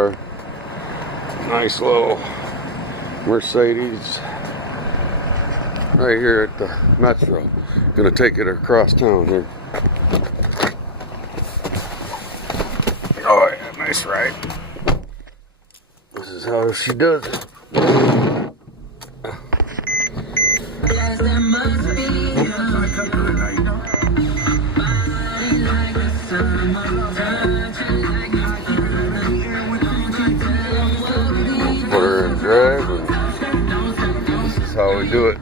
Our nice little Mercedes right here at the Metro. Gonna take it across town here. Oh yeah, nice ride. This is how she does it. Put her in drive, and this is how we do it.